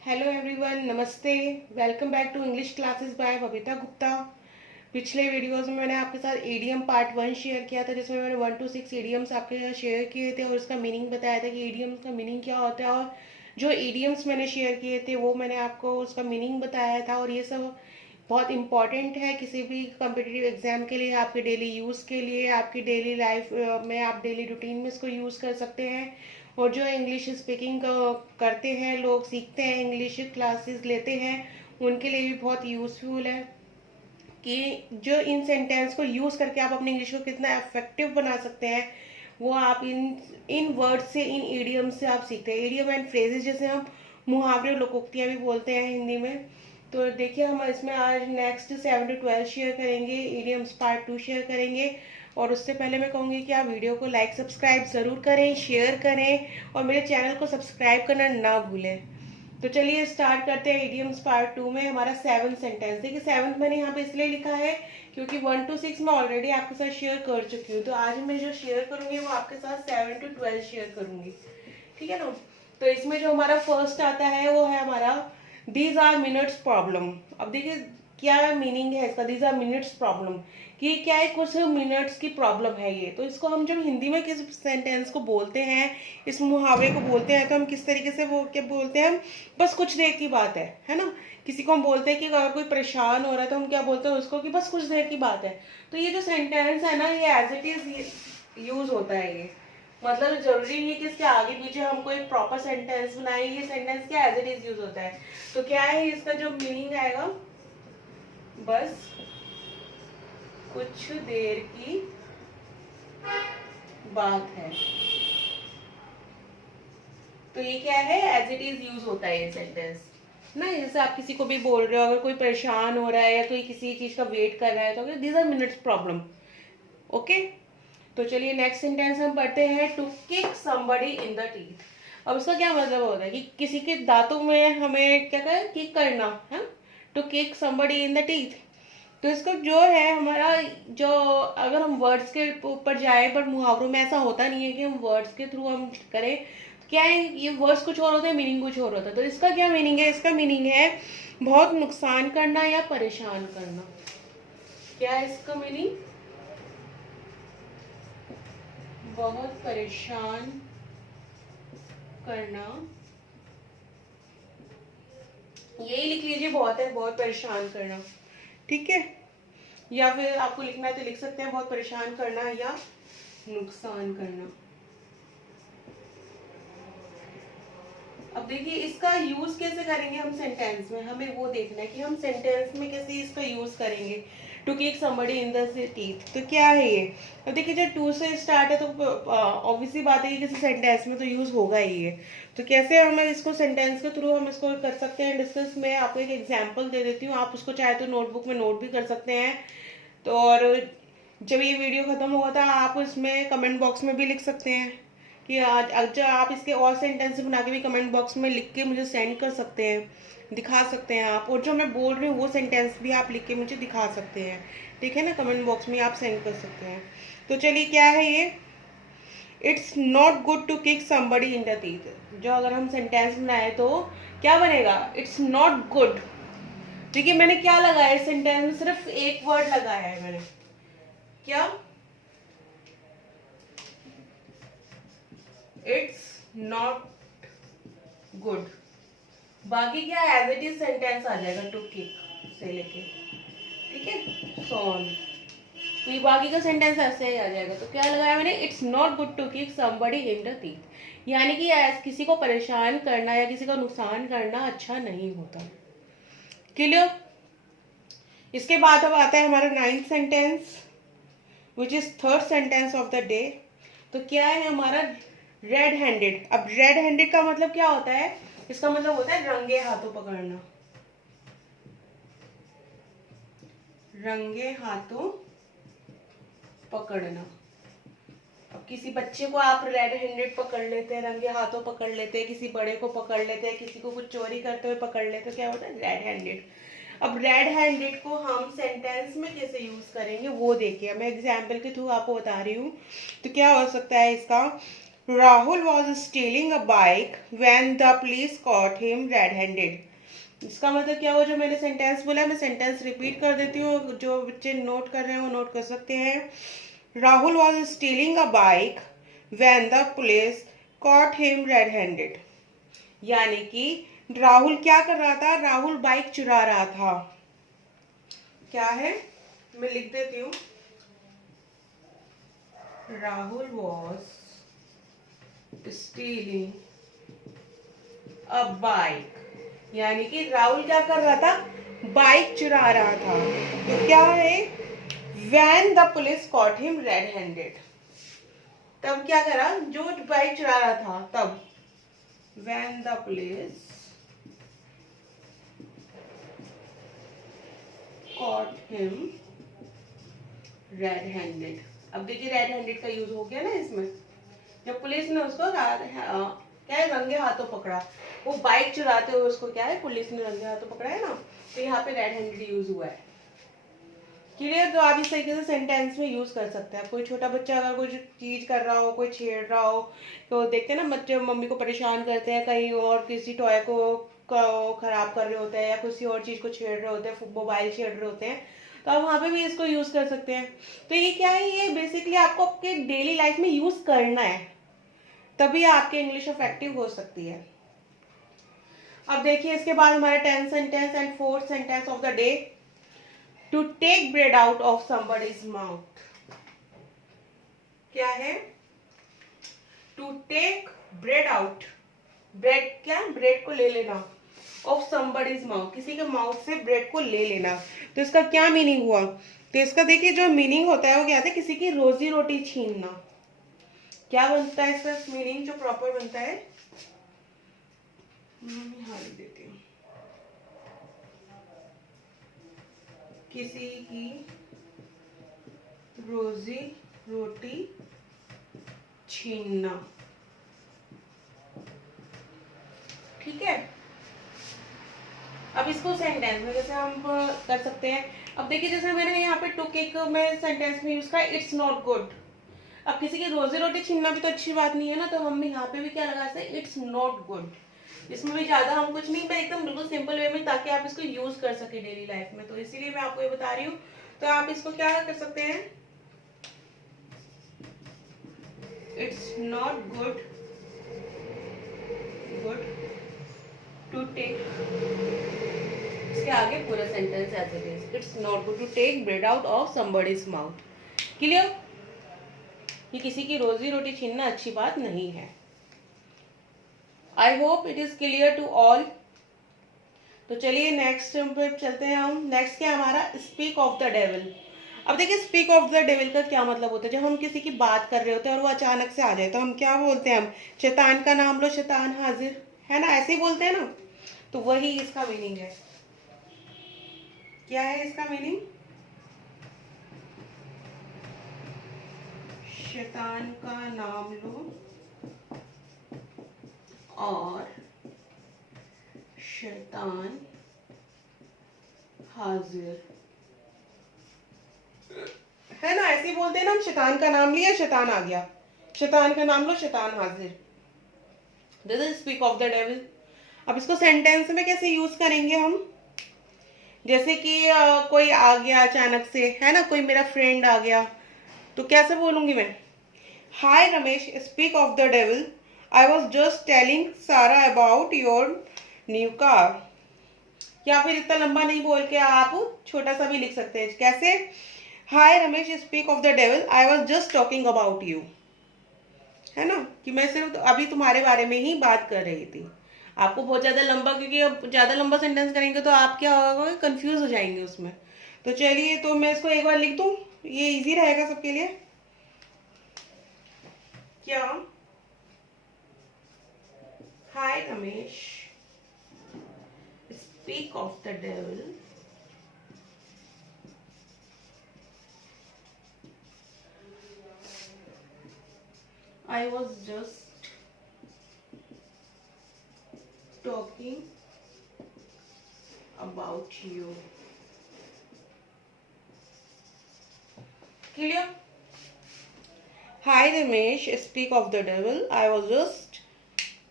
Hello everyone, नमस्ते। Welcome back to English classes by Babita Gupta. पिछले videos में मैंने आपके साथ ईडीएम पार्ट 1 शेयर किया था, जिसमें मैंने 1 to 6 ईडीएम्स आपके साथ शेयर किए थे और उसका मीनिंग बताया था कि ईडीएम्स का मीनिंग क्या होता है। और जो ईडीएम्स मैंने शेयर किए थे वो मैंने आपको उसका मीनिंग बताया था। और ये सब बहुत इंपॉर्टेंट है किसी भी कम्पिटिटिव एग्जाम के लिए, आपके डेली यूज़ के लिए, आपकी डेली लाइफ में आप डेली रूटीन में इसको यूज़ कर सकते हैं। और जो इंग्लिश स्पीकिंग करते हैं लोग, सीखते हैं, इंग्लिश क्लासेस लेते हैं, उनके लिए भी बहुत यूज़फुल है कि जो इन सेंटेंस को यूज़ करके आप अपनी इंग्लिश को कितना इफेक्टिव बना सकते हैं, वो आप इन इन वर्ड से, इन ईडियम से आप सीखते हैं। ईडियम एंड फ्रेजेस जैसे हम मुहावरे, लोकोक्तियाँ भी बोलते हैं हिंदी में। तो देखिए, हम इसमें आज नेक्स्ट 7 to 12 शेयर करेंगे, ईडियम्स पार्ट 2 शेयर करेंगे। और उससे पहले मैं कहूँगी कि आप वीडियो को लाइक सब्सक्राइब ज़रूर करें, शेयर करें और मेरे चैनल को सब्सक्राइब करना ना भूलें। तो चलिए स्टार्ट करते हैं इडियम्स पार्ट 2 में हमारा 7 सेंटेंस। देखिए, 7 मैंने यहाँ पे इसलिए लिखा है क्योंकि 1 to 6 मैं ऑलरेडी आपके साथ शेयर कर चुकी हूँ। तो आज मैं जो शेयर करूंगी वो आपके साथ 7 to 12 शेयर करूंगी, ठीक है ना। तो इसमें जो हमारा फर्स्ट आता है वो है हमारा दीज आर मिनट्स प्रॉब्लम। अब देखिए क्या मीनिंग है इसका, दीज आर मिनट्स प्रॉब्लम, कि क्या है, कुछ मिनट्स की प्रॉब्लम है ये। तो इसको हम जब हिंदी में किस सेंटेंस को बोलते हैं, इस मुहावरे को बोलते हैं, तो हम किस तरीके से वो क्या बोलते हैं, बस कुछ देर की बात है ना। किसी को हम बोलते हैं कि अगर कोई परेशान हो रहा है तो हम क्या बोलते हैं उसको, कि बस कुछ देर की बात है। तो ये जो सेंटेंस है ना, ये एज इट इज यूज होता है। ये मतलब जरूरी नहीं है कि इसके आगे पीछे हम कोई प्रॉपर सेंटेंस बनाए, ये सेंटेंस क्या एज इट इज यूज होता है। तो क्या है इसका जो मीनिंग आएगा, बस कुछ देर की बात है। तो ये क्या है, एज इट इज यूज होता है ये सेंटेंस ना। जैसे आप किसी को भी बोल रहे हो, अगर कोई परेशान हो रहा है या कोई किसी चीज का वेट कर रहा है, तो these are minutes problem. Okay, तो चलिए नेक्स्ट सेंटेंस हम पढ़ते हैं, to kick somebody in the teeth. अब इसका क्या मतलब होता है कि किसी के दांतों में हमें क्या करें, किक करना है। To kick somebody in the teeth. तो इसका जो है हमारा, जो अगर हम वर्ड्स के ऊपर जाए, पर मुहावरों में ऐसा होता नहीं है कि हम वर्ड्स के थ्रू हम करें। क्या है, ये वर्ड्स कुछ और होते हैं, मीनिंग कुछ और होता है। तो इसका क्या मीनिंग है, इसका मीनिंग है बहुत नुकसान करना या परेशान करना। क्या है इसका मीनिंग, बहुत परेशान करना। यही लिख लीजिए, बहुत है, बहुत परेशान करना, ठीक है। या फिर आपको लिखना है तो लिख सकते हैं, बहुत परेशान करना या नुकसान करना। अब देखिए इसका यूज कैसे करेंगे हम सेंटेंस में, हमें वो देखना है कि हम सेंटेंस में कैसे इसका यूज करेंगे। To kick somebody in the teeth, तो क्या है ये। अब देखिए जब टू से स्टार्ट है तो ऑब्वियसली बात है कि किसी सेंटेंस में तो यूज होगा ही है। तो कैसे हम इसको सेंटेंस के थ्रू हम इसको कर सकते हैं डिस्कस। मैं आपको एक एग्जाम्पल दे देती हूँ, आप उसको चाहे तो नोटबुक में नोट भी कर सकते हैं। तो और जब ये वीडियो खत्म होगा तो आप उसमें कमेंट बॉक्स में भी लिख सकते हैं कि आज अच्छा, आप इसके और सेंटेंस बना के भी कमेंट बॉक्स में लिख के मुझे सेंड कर सकते हैं, दिखा सकते हैं आप। और जो मैं बोल रही हूँ वो सेंटेंस भी आप लिख के मुझे दिखा सकते हैं, ठीक है ना। कमेंट बॉक्स में आप सेंड कर सकते हैं। तो चलिए क्या है ये, it's not good to kick somebody in the teeth. जो अगर हम सेंटेंस बनाए तो क्या बनेगा, इट्स नॉट गुड। देखिए मैंने क्या लगाया इस सेंटेंस में, सिर्फ एक वर्ड लगाया है मैंने, क्या, इट्स नॉट गुड। बाकी क्या एज इट इज सेंटेंस आ जाएगा, टू किक से लेके, ठीक है, सो ऑन। तो ये बाकी का सेंटेंस ऐसे ही आ जाएगा। तो क्या लगाया मैंने, it's not good to kick somebody in the teeth, यानी कि किसी को परेशान करना या किसी का नुकसान करना अच्छा नहीं होता। क्लियर। इसके बाद अब आता है हमारा 9th sentence, which is third sentence of the day. तो क्या है हमारा, रेड हैंडेड। अब रेड हैंडेड का मतलब क्या होता है, इसका मतलब होता है रंगे हाथों पकड़ना, रंगे हाथों पकड़ना। अब किसी बच्चे को आप रेड हैंडेड पकड़ लेते हैं, रंगे हाथों पकड़ लेते हैं, किसी बड़े को पकड़ लेते हैं, किसी को कुछ चोरी करते हुए पकड़ लेते हैं, क्या होता है, रेड हैंडेड। अब रेड हैंडेड को हम सेंटेंस में कैसे यूज करेंगे वो देखिए, मैं एग्जाम्पल के थ्रू आपको बता रही हूँ। तो क्या हो सकता है इसका, Rahul was stealing a bike when the police cot him red handed. इसका मतलब क्या हुआ? जो मैंने सेंटेंस बोला मैं सेंटेंस रिपीट कर देती हूँ, जो बच्चे नोट कर रहे हैं वो नोट कर सकते हैं। Rahul was stealing a bike when the police cot him red handed. यानी कि राहुल क्या कर रहा था? राहुल बाइक चुरा रहा था। क्या है? मैं लिख देती हूँ। Rahul was stealing a bike, यानी कि राहुल क्या कर रहा था? बाइक चुरा रहा था। तो क्या है? When the police cot him red handed, तब क्या करा? जो बाइक चुरा रहा था तब, when the police cot him red handed. अब देखिए रेड हैंडेड का यूज हो गया ना इसमें। जब पुलिस ने उसको क्या है, रंगे हाथों पकड़ा। वो बाइक चुराते हुए उसको क्या है, पुलिस ने रंगे हाथों पकड़ा है ना, तो यहाँ पे रेड हैंडेड यूज हुआ है। क्लियर? तो आप इस तरीके से सेंटेंस में यूज कर सकते हैं। कोई छोटा बच्चा अगर कोई चीज कर रहा हो, कोई छेड़ रहा हो, तो देखते हैं ना बच्चे मम्मी को परेशान करते हैं, कहीं और किसी टॉय को खराब कर रहे होते हैं या किसी और चीज को छेड़ रहे होते हैं, मोबाइल छेड़ रहे होते हैं, तो आप वहां पे भी इसको यूज कर सकते हैं। तो ये क्या है? ये बेसिकली आपको आपके डेली लाइफ में यूज करना है, तभी आपकी इंग्लिश इफेक्टिव हो सकती है। अब देखिए इसके बाद हमारा 10th sentence and 4th sentence of the day. To take bread out of somebody's mouth. क्या है? To take bread out. Bread क्या? ब्रेड को ले लेना। ऑफ समबडीज माउथ, किसी के माउथ से ब्रेड को ले लेना। तो इसका क्या मीनिंग हुआ? तो इसका देखिए जो मीनिंग होता है वो क्या है? किसी की रोजी रोटी छीनना। क्या बनता है इसका मीनिंग जो प्रॉपर बनता है? हाँ लिख देती हूँ। किसी की रोजी रोटी छीनना। ठीक है। अब इसको सेंटेंस में जैसे हम कर सकते हैं। अब देखिए जैसे मैंने यहाँ पे टू किक में सेंटेंस में यूज करा, इट्स नॉट गुड। अब किसी की रोजी रोटी छीनना भी तो अच्छी बात नहीं है ना, तो हम यहाँ पे भी क्या लगा सकते हैं? It's not good. इसमें भी ज्यादा हम कुछ नहीं, मैं एकदम बिल्कुल सिंपल वे में, ताकि आप इसको यूज कर सके डेली लाइफ में, तो इसीलिए मैं आपको ये बता रही हूँ। तो आप इसको क्या कर सकते हैं? It's not good good to take, इसके आगे पूरा sentence as it is, it's not good to take bread out of somebody's mouth. Clear? कि किसी की रोजी रोटी छीनना अच्छी बात नहीं है। I hope it is clear to all. तो चलिए नेक्स्ट पे चलते हैं हम। नेक्स्ट क्या हमारा? Speak of the devil. अब देखिए स्पीक ऑफ द डेविल का क्या मतलब होता है? जब हम किसी की बात कर रहे होते हैं और वो अचानक से आ जाए तो हम क्या बोलते हैं? हम शैतान का नाम लो, शैतान हाजिर, है ना, ऐसे ही बोलते हैं ना। तो वही इसका मीनिंग है। क्या है इसका मीनिंग? शैतान का नाम लो और शैतान हाजिर, है ना, ऐसे ही बोलते हैं ना हम। शैतान का नाम लिया, शैतान आ गया। शैतान का नाम लो, शैतान हाजिर। This is speak of the devil. अब इसको सेंटेंस में कैसे यूज करेंगे हम? जैसे कि कोई आ गया अचानक से, है ना, कोई मेरा फ्रेंड आ गया, तो कैसे बोलूंगी मैं? Hi Ramesh, speak of the devil, I was just telling Sara about your new car. या फिर इतना लंबा नहीं बोल के आप छोटा सा भी लिख सकते हैं। कैसे? Hi Ramesh, speak of the devil, I was just talking about you. है ना, कि मैं सिर्फ अभी तुम्हारे बारे में ही बात कर रही थी। आपको बहुत ज्यादा लंबा, क्योंकि अब ज्यादा लंबा सेंटेंस करेंगे तो आप क्या होगा, कंफ्यूज हो जाएंगे उसमें। तो चलिए, तो मैं इसको एक बार लिख दूं, ये इजी रहेगा सबके लिए। क्या? Hi Ramesh, speak of the devil, I was just talking about you. Clear? Hi Ramesh, speak of the devil, I was just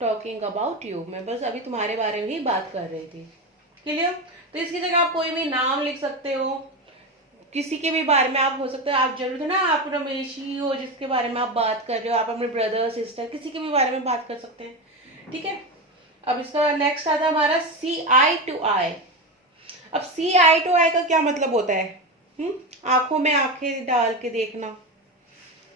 talking about you. मैं बस अभी तुम्हारे बारे में ही बात कर रही थी। क्लियर? तो इसकी जगह आप कोई भी नाम लिख सकते हो, किसी के भी बारे में आप हो सकता है, आप जरूर है ना आप रमेश ही हो जिसके बारे में आप बात कर रहे हो, आप अपने ब्रदर सिस्टर किसी के भी बारे में बात कर सकते हैं। ठीक है, अब इसका नेक्स्ट आता है हमारा सी आई टू आई। अब सी आई टू आई का क्या मतलब होता है? आंखों में आंखें डाल के देखना,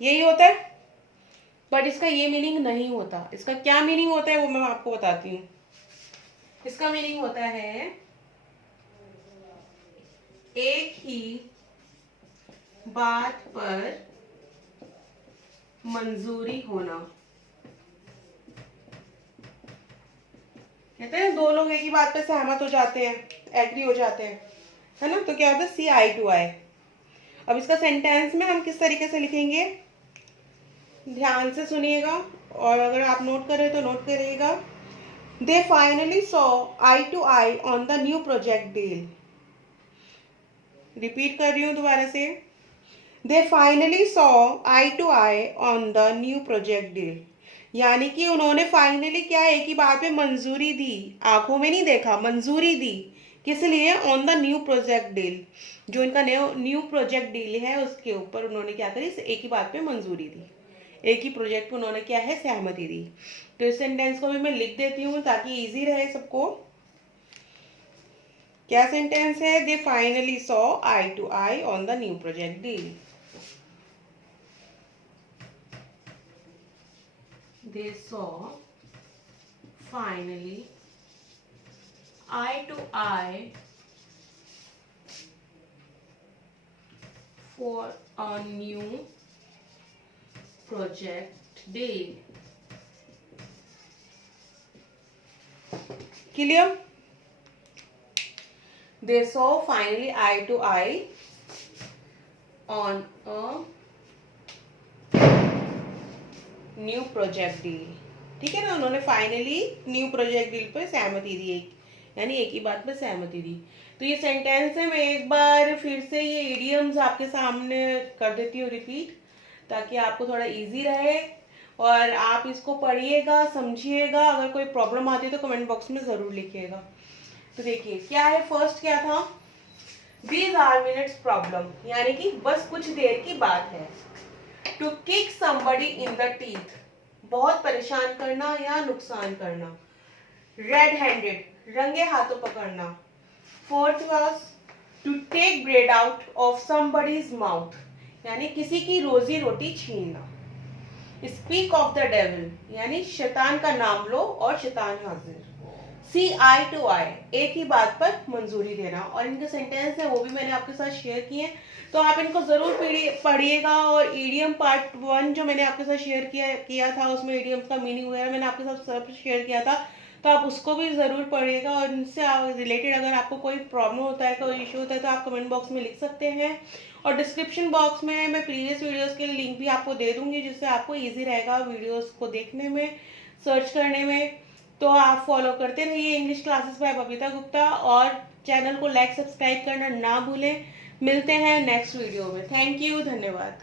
यही होता है। बट इसका ये मीनिंग नहीं होता। इसका क्या मीनिंग होता है वो मैं आपको बताती हूँ। इसका मीनिंग होता है एक ही बात पर मंजूरी होना। कहते हैं दो लोग एक ही बात पे सहमत हो जाते हैं, एग्री हो जाते हैं, है ना? तो क्या होता है? सी आई टू आई। अब इसका सेंटेंस में हम किस तरीके से लिखेंगे, ध्यान से सुनिएगा, और अगर आप नोट कर रहे तो नोट करिएगा। They finally saw eye to eye on the new project deal. Repeat कर रही हूं दोबारा से। They finally saw eye to eye on the new project deal, यानी कि उन्होंने फाइनली क्या एक ही बात पे मंजूरी दी, आंखों में नहीं देखा, मंजूरी दी। किस लिए? On the new project deal, जो इनका न्यू प्रोजेक्ट डील है उसके ऊपर उन्होंने क्या करी, एक ही बात पे मंजूरी दी, एक ही प्रोजेक्ट को उन्होंने क्या है, सहमति दी। तो इस सेंटेंस को भी मैं लिख देती हूँ ताकि इजी रहे सबको। क्या सेंटेंस है? They finally saw eye to eye on the new project deal. They saw finally eye to eye for a new project deal. Clear? They saw finally eye to eye on a new project deal. ठीक है ना, उन्होंने finally new project deal पर सहमति दी, यानी एक ही बात पर सहमति दी। तो ये सेंटेंस है, मैं एक बार फिर से ये इडियम्स आपके सामने कर देती हूँ रिपीट, ताकि आपको थोड़ा इजी रहे और आप इसको पढ़िएगा, समझिएगा। अगर कोई प्रॉब्लम आती है तो कमेंट बॉक्स में जरूर लिखिएगा। तो देखिए क्या है, फर्स्ट क्या था, दीज आर मिनट्स प्रॉब्लम, यानी कि बस कुछ देर की बात है। To kick somebody in the teeth, बहुत परेशान करना या नुकसान करना। रेड हैंडेड, रंगे हाथों पकड़ना। Fourth was to take bread out of somebody's mouth, यानी किसी की रोजी रोटी छीनना। स्पीक ऑफ द डेविल, यानी शैतान का नाम लो और शैतान हाजिर। सी आई टू आई, एक ही बात पर मंजूरी देना। और इनके सेंटेंस है वो भी मैंने आपके साथ शेयर किए हैं, तो आप इनको जरूर पढ़िएगा। और ईडियम पार्ट 1 जो मैंने आपके साथ शेयर किया था, उसमें ईडियम का मीनिंग वगैरह मैंने आपके साथ सब शेयर किया था, तो आप उसको भी जरूर पढ़िएगा। और इनसे रिलेटेड अगर आपको कोई प्रॉब्लम होता है, कोई इशू होता है, तो आप कमेंट बॉक्स में लिख सकते हैं। और डिस्क्रिप्शन बॉक्स में मैं प्रीवियस वीडियोस के लिंक भी आपको दे दूंगी, जिससे आपको ईजी रहेगा वीडियोस को देखने में, सर्च करने में। तो आप फॉलो करते रहिए English classes by Babita Gupta, और चैनल को लाइक सब्सक्राइब करना ना भूलें। मिलते हैं नेक्स्ट वीडियो में। थैंक यू, धन्यवाद।